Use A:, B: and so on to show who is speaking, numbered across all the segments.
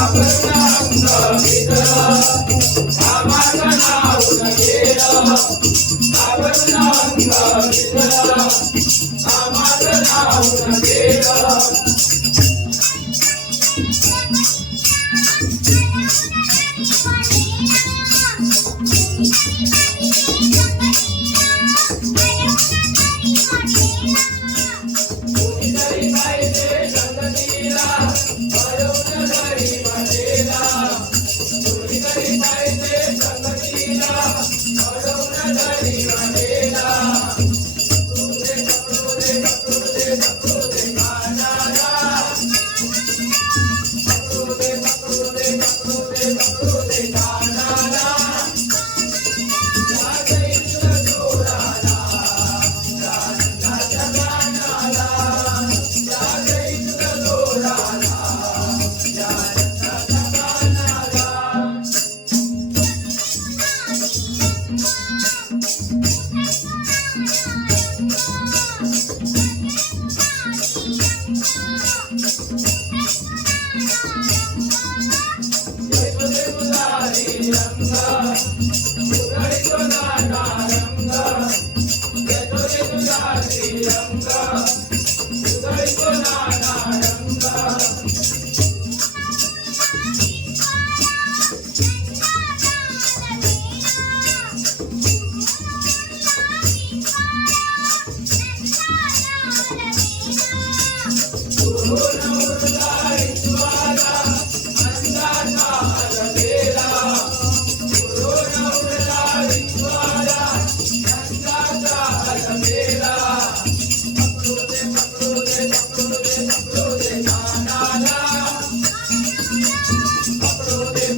A: I'm Krishna, Radha.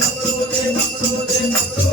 A: मगरूरे मगरूरे मगरूरे